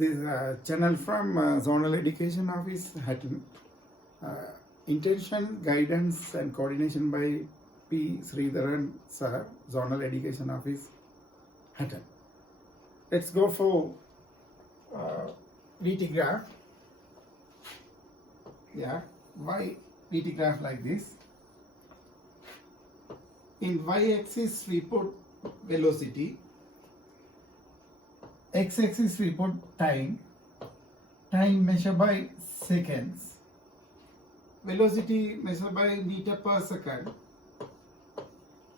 This channel from Zonal Education Office, Hatton. Intention, guidance and coordination by P. Sridharan Sir, Zonal Education Office, Hatton. Let's go for VT graph. Yeah, why VT graph like this? In y-axis we put velocity, x-axis we put time measured by seconds, velocity measured by meter per second,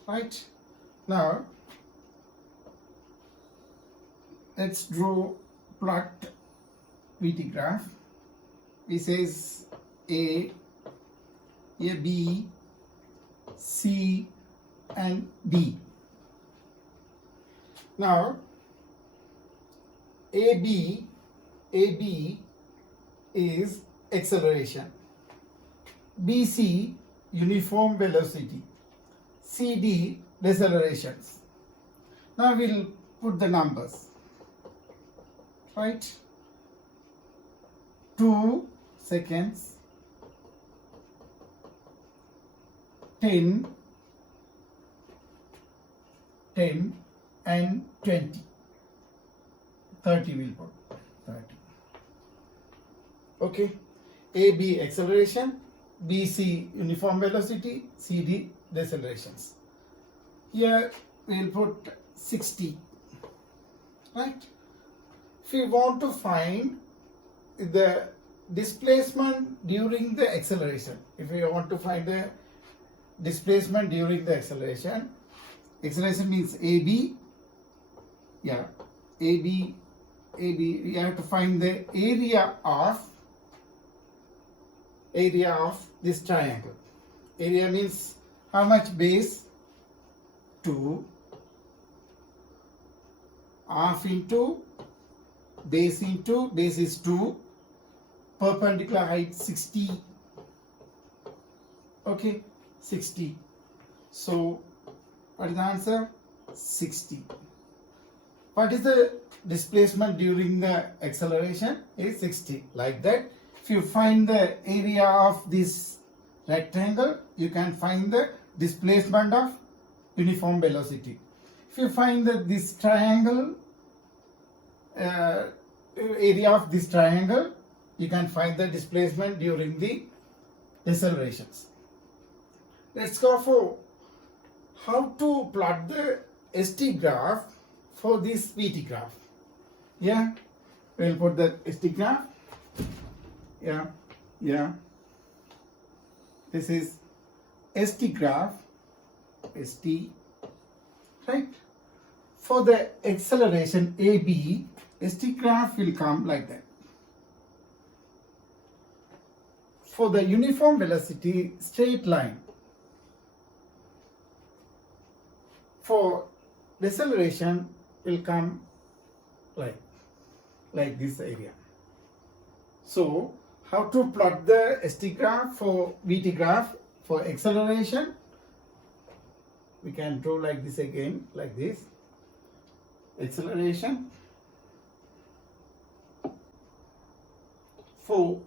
right? Now let's draw plot VT graph. It says A, B, C and D. Now AB is acceleration, BC uniform velocity, CD decelerations. Now we'll put the numbers, right? 2 seconds, 10 and 20. 30 will put 30. Okay. AB acceleration, BC uniform velocity, CD decelerations. Here we will put 60. Right? If we want to find the displacement during the acceleration, if we want to find the displacement during the acceleration means AB. Yeah, AB, we have to find the area of this triangle. Area means how much base? 2, half into base is 2, perpendicular height 60. Okay, 60. So what is the answer? 60. What is the displacement during the acceleration? Is 60. Like that, if you find the area of this rectangle, you can find the displacement of uniform velocity. If you find that this triangle, area of this triangle, you can find the displacement during the decelerations. Let's go for how to plot the ST graph for this VT graph. Yeah, we'll put the ST graph. Yeah. This is ST graph. ST, right? For the acceleration AB, ST graph will come like that. For the uniform velocity, straight line. For deceleration will come like this area. So how to plot the ST graph for VT graph? For acceleration, we can draw like this again, like this. Acceleration. For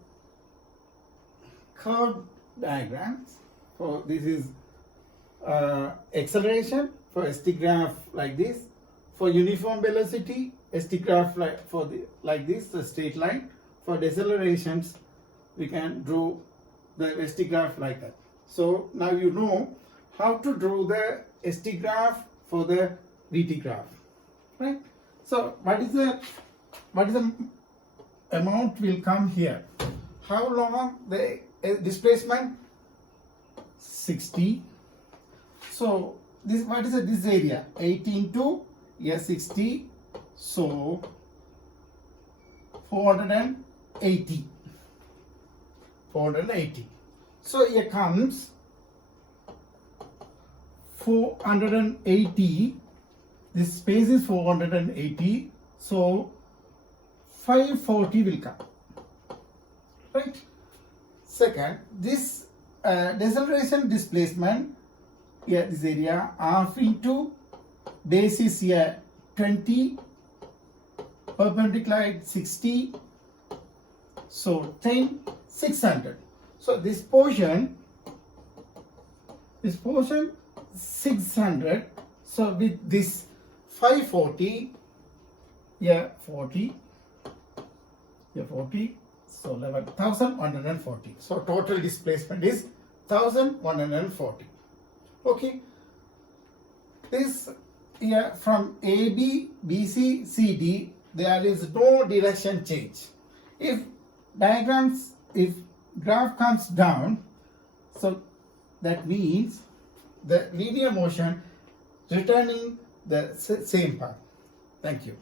curved diagrams, for this is acceleration. For ST graph like this. For uniform velocity, ST graph like this, a straight line. For decelerations, we can draw the ST graph like that. So now you know how to draw the ST graph for the VT graph, right? So what is the amount will come here? How long the displacement? 60. So this, what is this area? 18 to 60. So 480. So here comes 480. This space is 480. So 540 will come. Right? Second, this deceleration displacement, here this area half into base is here 20 perpendicular at 60. So 10, 600. So this portion 600. So with this 540, yeah, 40, yeah, 40. So 11,140. So total displacement is 1,140. Okay. This here from AB, BC, CD, there is no direction change. If graph comes down, so that means the linear motion returning the same path. Thank you.